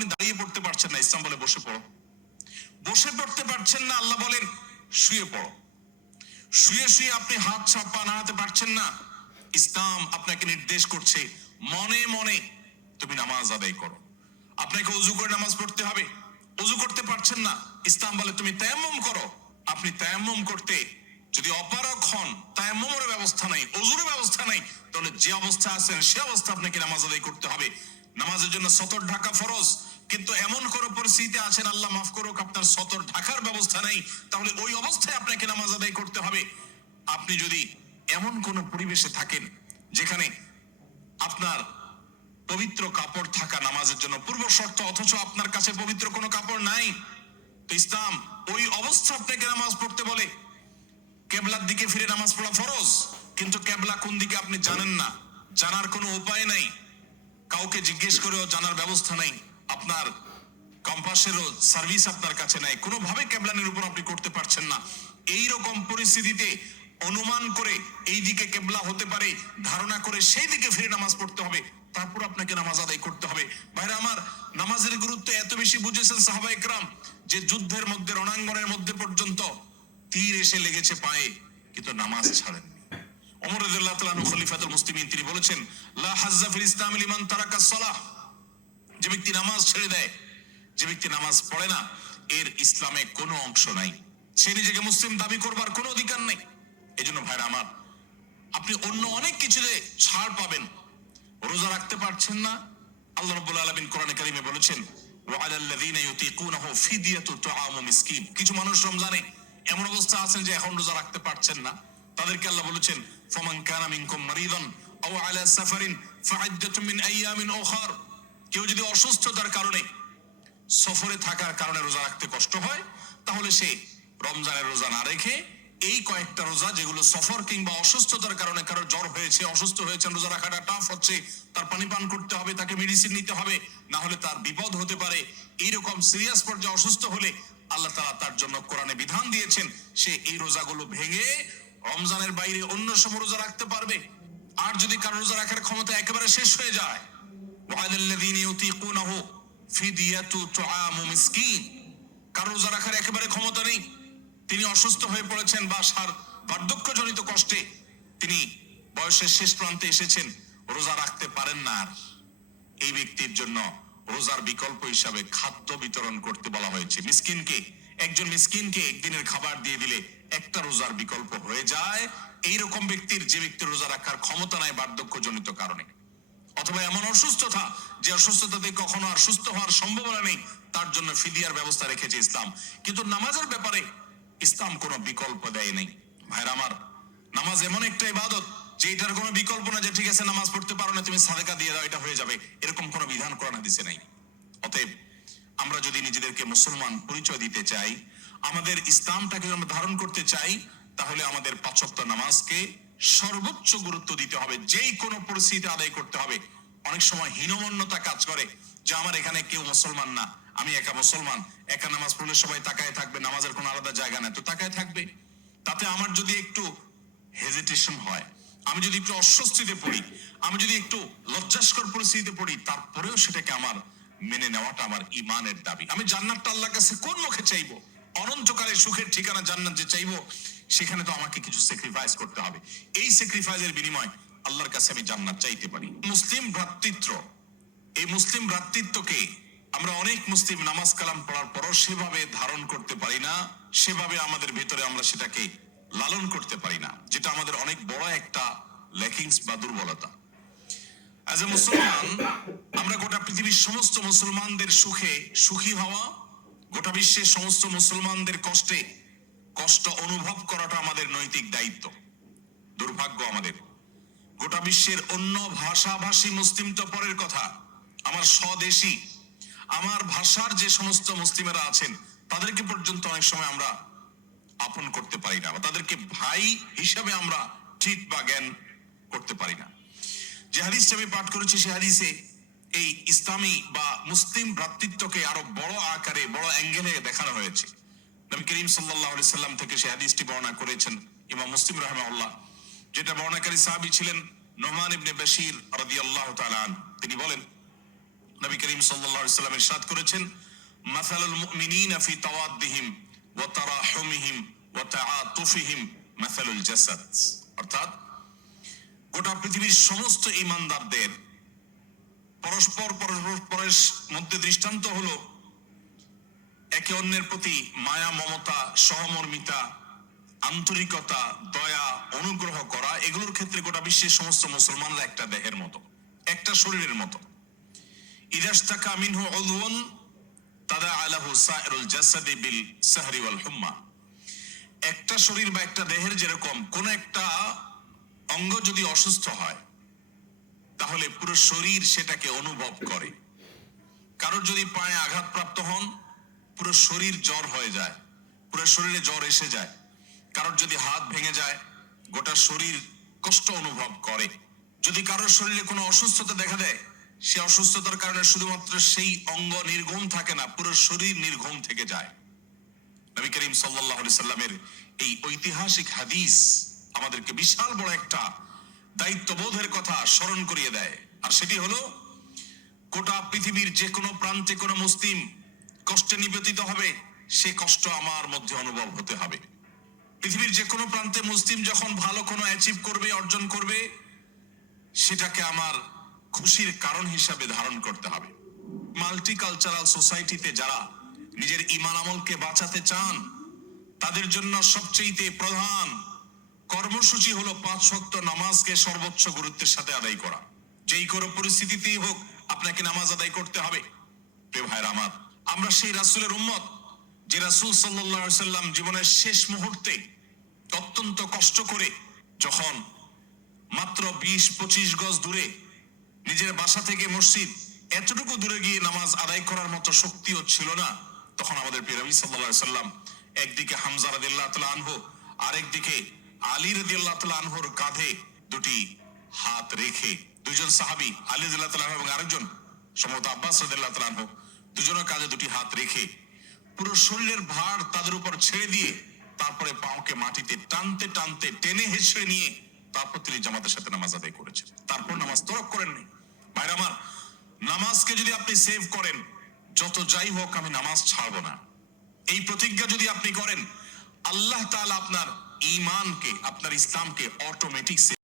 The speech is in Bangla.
আপনি দাঁড়িয়ে পড়তে পারছেন না, ইসলাম বলে বসে পড়ো। বসে পড়তে পারছেন না, আল্লাহ বলেন, শুয়ে পড়ো। শুয়ে শুয়ে আপনি হাত ছাপ নাড়াতে পারছেন না, ইসলাম আপনাকে নির্দেশ করছে, মনে মনে তুমি নামাজ আদায় করো। আপনাকে উজু করে নামাজ পড়তে হবে, উজু করতে পারছেন না, ইসলাম বলে তুমি তায়াম্মুম করো। আপনি তায়াম্মুম করতে যদি অপারক হন তায়াম্মুমের ব্যবস্থা নাই অজুর ব্যবস্থা নাই, তাহলে যে অবস্থা আছেন সে অবস্থা আপনাকে নামাজ আদায় করতে হবে। নামাজের জন্য সতর ঢাকা ফরজ কিন্তু এমন কোন পরিস্থিতিতে আছেন, আল্লাহ মাফ করুক, আপনার সতর ঢাকার ব্যবস্থা নেই, তাহলে ওই অবস্থায় আপনাকে নামাজ আদায় করতে হবে। আপনি যদি এমন কোন পরিবেশে থাকেন, যেখানে আপনার পবিত্র কাপড় থাকা নামাজের জন্য পূর্ব শর্ত, অথচ আপনার কাছে পবিত্র কোনো কাপড় নাই, তো ইসলাম ওই অবস্থা আপনাকে নামাজ পড়তে বলে, কেবলার দিকে ফিরে নামাজ পড়া ফরজ, কিন্তু কেবলা কোন দিকে আপনি জানেন না, জানার কোনো উপায় নাই, কাউকে জিজ্ঞেস করেও জানার ব্যবস্থা নাই। আপনার কম্পাসেরও সার্ভিস আপনার কাছে নাই। কোনোভাবে কেবলানের উপর আপনি করতে পারছেন না। এই রকম পরিস্থিতিতে অনুমান করে এই দিকে কেবলা হতে পারে, ধারণা করে সেই দিকে ফিরে নামাজ পড়তে হবে, তারপর আপনাকে নামাজ আদায় করতে হবে। ভাইরা আমার, নামাজের গুরুত্ব এত বেশি বুঝেছেন সাহাবা একরাম, যে যুদ্ধের মধ্যে, রণাঙ্গনের মধ্যে পর্যন্ত তীর এসে লেগেছে পায়ে, কিন্তু নামাজ ছাড়েননি। রাদিয়াল্লাহু খলিফাতুল মুসলিমিন, তিনি বলেছেন, লা হাজ্জা ফিল ইসলাম লিমান তারাকা সালাহ। যে ব্যক্তি নামাজ ছেড়ে দেয়, যে ব্যক্তি নামাজ পড়ে না, এর ইসলামে কোনো অংশ নাই। সে নিজেকে মুসলিম দাবি করবার কোনো অধিকার নেই। এজন্য ভাইরা আমার, আপনি অন্য অনেক কিছুতে ছাড় পাবেন। রোজা রাখতে পারছেন না। আল্লাহ আলামিন কোরআনে বলেছেন কিছু মানুষ রমজানে এমন অবস্থা আছেন যে এখন রোজা রাখতে পারছেন না। তাদেরকে আল্লাহ বলেছেন, ফামান কানা মিনকুম মারিদান আও আলা সাফারিন ফাইদ্দাতুম মিন আইয়ামিন উখার। কেউ যদি অসুস্থতার কারণে সফরে থাকার কারণে রোজা রাখতে কষ্ট হয়, তাহলে সে রমজানের রোজা না রেখে এই কয়েকটা রোজা যেগুলো সফর কিংবা অসুস্থতার কারণে কারও জ্বর হয়েছে, অসুস্থ হয়েছে রোজা রাখাটা টাফ হচ্ছে, তার পানি পান করতে হবে, তাকে মেডিসিন নিতে হবে না হলে তার বিপদ হতে পারে। এইরকম সিরিয়াস পর্যায়ে অসুস্থ হলে আল্লাহ তাআলা তার জন্য কোরআনে বিধান দিয়েছেন, সে এই রোজাগুলো ভেঙে রমজানের বাইরে অন্য সময় রোজা রাখতে পারবে। আর যদি কারও রোজা রাখার ক্ষমতা একেবারে শেষ হয়ে যায় وعلى الذين يطيقونه فدية طعام مسكين কারো রোজা রাখার একেবারে ক্ষমতা নেই তিনি অসুস্থ হয়ে পড়েছেন বা সার বার্ধক্যজনিত কষ্টে তিনি বয়সের শেষ প্রান্তে এসেছেন রোজা রাখতে পারেন না আর এই ব্যক্তির জন্য রোজার বিকল্প হিসাবে খাদ্য বিতরণ করতে বলা হয়েছে মিসকিনকে একজন মিসকিনকে একদিনের খাবার দিয়ে দিলে একটা রোজার বিকল্প হয়ে যায় এইরকম ব্যক্তির যে ব্যক্তির রোজা রাখার ক্ষমতা নাই বার্ধক্যজনিত কারণে অথবা এমন অসুস্থতা যে অসুস্থতাতে কখনো আর সুস্থ হওয়ার সম্ভাবনা নেই, তার জন্য ফিদিয়ার ব্যবস্থা রেখেছে ইসলাম। কিন্তু নামাজের ব্যাপারে ইসলাম কোনো বিকল্প দেয় নেই। ভাইরা আমার, নামাজ এমন একটা ইবাদত, যে এটার কোনো বিকল্প না যে ঠিক আছে, নামাজ পড়তে পারো না, তুমি সাদেকা দিয়ে দাও, এটা হয়ে যাবে। এরকম কোনো বিধান কোরআন হাদিসে নাই। অতএব আমরা যদি নিজেদেরকে মুসলমান পরিচয় দিতে চাই, আমাদের ইসলামটাকে আমরা ধারণ করতে চাই, তাহলে আমাদের পাঁচক্ত নামাজকে সর্বোচ্চ গুরুত্ব দিতে হবে। যেই কোনো পরিস্থিতি আদায় করতে হবে। অনেক সময় হীনমন্যতা কাজ করে যে, আমার এখানে কেউ মুসলমান না। আমি একা মুসলমান। একা নামাজ পড়লে সবাই তাকায় থাকবে। নামাজের কোনো আলাদা জায়গা নাই। তো তাকায় থাকবে। তাতে আমার যদি একটু হেজিটেশন হয়, আমি যদি একটু অস্বস্তিতে পড়ি, আমি যদি একটু লজ্জাস্কর পরিস্থিতিতে পড়ি, তারপরেও সেটাকে আমার মেনে নেওয়াটা আমার ইমানের দাবি। আমি জান্নাতটা আল্লাহর কাছে কোন মুখে চাইব? অনন্তকালের সুখের ঠিকানা জান্নাত যে চাইব সেখানে তো আমাকে কিছু স্যাক্রিফাইস করতে হবে। এই স্যাক্রিফাইসের বিনিময় আল্লাহর কাছে আমি জান্নাত চাইতে পারি। মুসলিম ভ্রাতৃত্ব, এই মুসলিম ভ্রাতৃত্বকে আমরা অনেক মুসলিম নামাজ কালাম পড়ার পরও সেভাবে ধারণ করতে পারি না, সেভাবে আমাদের ভেতরে আমরা সেটাকে লালন করতে পারি না, যেটা আমাদের অনেক বড় একটা ল্যাকিংস বা দুর্বলতা। অ্যাজ এ মুসলমান, আমরা গোটা পৃথিবীর সমস্ত মুসলমানদের সুখে সুখী হওয়া, গোটা বিশ্বের সমস্ত মুসলমানদের কষ্টে কষ্ট অনুভব করাটা আমাদের নৈতিক দায়িত্ব। দুর্ভাগ্য আমাদের। গোটা বিশ্বের অন্য ভাষাভাষী মুসলিম তো পরের কথা। আমার স্বদেশী, আমার ভাষার যে সমস্ত মুসলিমেরা আছেন, তাদেরকে পর্যন্ত অনেক সময় আমরা আপন করতে পারি না বা তাদেরকে ভাই হিসাবে আমরা ঠিক বা জ্ঞান করতে পারি না। যে হাদিসটা আমি পাঠ করেছি, সে হাদিসে এই ইসলামী বা মুসলিম ভ্রাতৃত্বকে আরও বড় আকারে, বড় অ্যাঙ্গেলে দেখানো হয়েছে। নবী করিম আলাইহি সাল্লাম থেকে সে হাদিসটি বর্ণনা করেছেন ইমাম মুসলিম রাহমাহুল্লাহ যেটা বর্ণনাকারী সাহাবী ছিলেন নোমান ইবনে বাশির রাদিয়াল্লাহু তাআলা। তিনি বলেন, নবী করিম আলাইহি সাল্লাম ইরশাদ করেছেন, মাসালুল ফি তাওয়াদ্দিহিম ওয়া তারাহুমিহিম ওয়া তাআতুফিহিম মাসালুল জাসাদ অর্থাৎ, গোটা পৃথিবীর সমস্ত ঈমানদারদের পরস্পর পরস্পরের মধ্যে দৃষ্টান্ত হলো একে অন্যের প্রতি মায়া, মমতা, সহমর্মিতা, আন্তরিকতা, দয়া, অনুগ্রহ করা, এগুলোর ক্ষেত্রে গোটা বিশ্বের সমস্ত মুসলমানরা একটা দেহের মতো, একটা শরীরের মতো। ইদাস্তাকা মিনহু উযওয়ান তাদা আলাহু সাইরুল জাসাদি বিল সাহরি ওয়াল হুম্মা। একটা শরীর বা একটা দেহের যেরকম কোন একটা অঙ্গ যদি অসুস্থ হয়, তাহলে পুরো শরীর সেটাকে অনুভব করে। কারোর যদি পায়ে আঘাতপ্রাপ্ত হন পুরো শরীর জ্বর হয়ে যায়, পুরো শরীরে জ্বর এসে যায়। কারোর যদি হাত ভেঙে যায়, গোটা শরীর কষ্ট অনুভব করে। যদি কারোর শরীরে কোনো অসুস্থতা দেখা দেয়, সে অসুস্থতার কারণে শুধুমাত্র সেই অঙ্গ নির্ঘুম থাকে না, পুরো শরীর নির্ঘুম থেকে যায়। নবী করিম সাল্লাল্লাহু সাল্লামের এই ঐতিহাসিক হাদিস আমাদেরকে বিশাল বড় একটা দায়িত্ববোধের কথা স্মরণ করিয়ে দেয়। আর সেটি হলো, গোটা পৃথিবীর যে কোনো প্রান্তে কোনো মুসলিম কষ্টে নিবেদিত হবে, সে কষ্ট আমার মধ্যে অনুভব হতে হবে। পৃথিবীর যে কোনো প্রান্তে মুসলিম যখন ভালো কোনো অ্যাচিভ করবে, অর্জন করবে, সেটাকে আমার খুশির কারণ হিসাবে ধারণ করতে হবে। মাল্টিকালচারাল সোসাইটিতে যারা নিজের ইমান আমলকে বাঁচাতে চান, তাদের জন্য সবচেয়ে প্রধান কর্মসূচি হলো পাঁচ শক্ত নামাজকে সর্বোচ্চ গুরুত্বের সাথে আদায় করা। যেই কোনো পরিস্থিতিতেই হোক, আপনাকে নামাজ আদায় করতে হবে। প্রিয় ভাইরা আমার আমরা সেই রাসূলের উম্মত, যে রাসূল সাল্লাম জীবনের শেষ মুহূর্তে অত্যন্ত কষ্ট করে যখন মাত্র বিশ পঁচিশ গজ দূরে নিজের বাসা থেকে মসজিদ এতটুকু দূরে গিয়ে নামাজ আদায় করার মতো শক্তিও ছিল না, তখন আমাদের পিরাবি সাল্লাল্লাহু সাল্লাম একদিকে হামজা রাদিয়াল্লাহু তাআলা আনহু, আরেকদিকে আলী রাদিয়াল্লাহু তাআলা আনহুর কাঁধে দুটি হাত রেখে দুজন সাহাবী, আলী রাদিয়াল্লাহু তাআলা আনহু এবং আরেকজন সম্ভবত আব্বাস রাদিয়াল্লাহু তাআলা আনহু দুজনের কাঁধে দুটি হাত রেখে পুরো শরীরের ভার তাদের উপর ছেড়ে দিয়ে তারপরে পাওকে মাটিতে টানতে টানতে টেনে হেসড়ে নিয়ে তারপর তিনি জামাতের সাথে নামাজ আদায় করেছেন। তারপর নামাজ তরক করেননি ভাইরা আমার, নামাজকে যদি আপনি সেভ করেন, যত যাই হোক আমি নামাজ ছাড়বো না। এই প্রতিজ্ঞা যদি আপনি করেন, আল্লাহ তাআলা আপনার ঈমানকে, আপনার ইসলামকে অটোমেটিক